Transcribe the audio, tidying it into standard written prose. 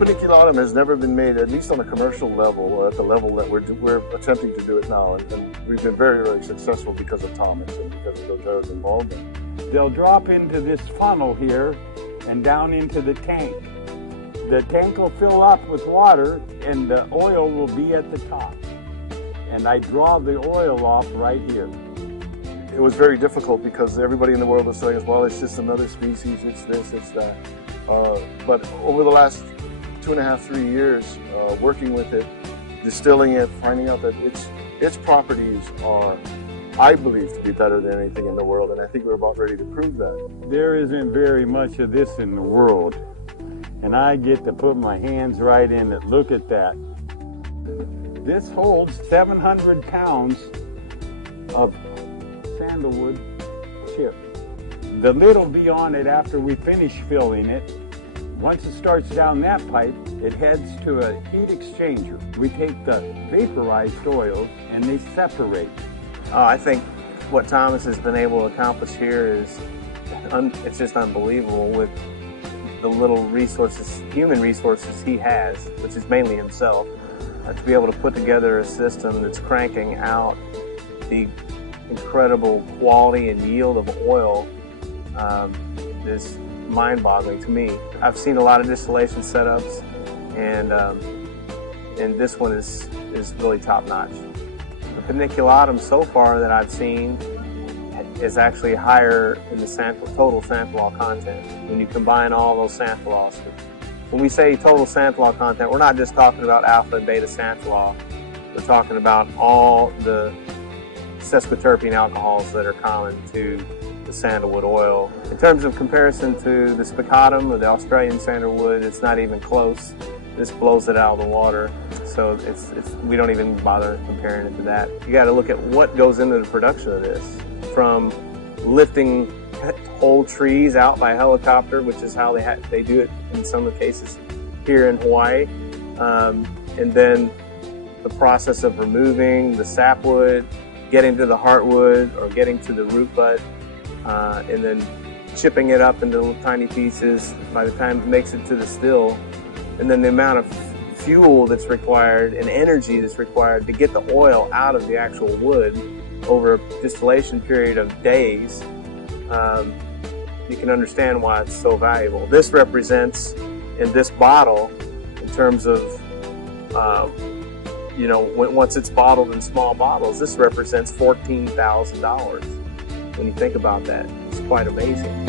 paniculatum has never been made, at least on a commercial level, or at the level that we're attempting to do it now. And we've been very, very successful because of Thomas and because of Doterra's involvement. They'll drop into this funnel here and down into the tank. The tank will fill up with water and the oil will be at the top. And I draw the oil off right here. It was very difficult because everybody in the world was saying, well, it's just another species, it's this, it's that. But over the last 2.5, 3 years, working with it, distilling it, finding out that its properties are, I believe, to be better than anything in the world, and I think we're about ready to prove that. There isn't very much of this in the world, and I get to put my hands right in it. Look at that. This holds 700 pounds of sandalwood chip. The lid will be on it after we finish filling it. Once it starts down that pipe, it heads to a heat exchanger. We take the vaporized oils and they separate. I think what Thomas has been able to accomplish here is, it's just unbelievable with the little resources, human resources he has, which is mainly himself, to be able to put together a system that's cranking out the incredible quality and yield of oil is mind-boggling to me. I've seen a lot of distillation setups, and this one is really top-notch. The paniculatum so far that I've seen is actually higher in the total xanthol content when you combine all those xanthols. When we say total xanthol content, we're not just talking about alpha and beta xanthol. We're talking about all the sesquiterpene alcohols that are common to the sandalwood oil. In terms of comparison to the spicatum or the Australian sandalwood, it's not even close. This blows it out of the water, so we don't even bother comparing it to that. You got to look at what goes into the production of this, from lifting whole trees out by helicopter, which is how they do it in some of the cases here in Hawaii, and then the process of removing the sapwood, getting to the heartwood or getting to the root bud, and then chipping it up into little tiny pieces by the time it makes it to the still, and then the amount of fuel that's required and energy that's required to get the oil out of the actual wood over a distillation period of days. You can understand why it's so valuable. This represents, in this bottle, in terms of once it's bottled in small bottles, this represents $14,000. When you think about that, it's quite amazing.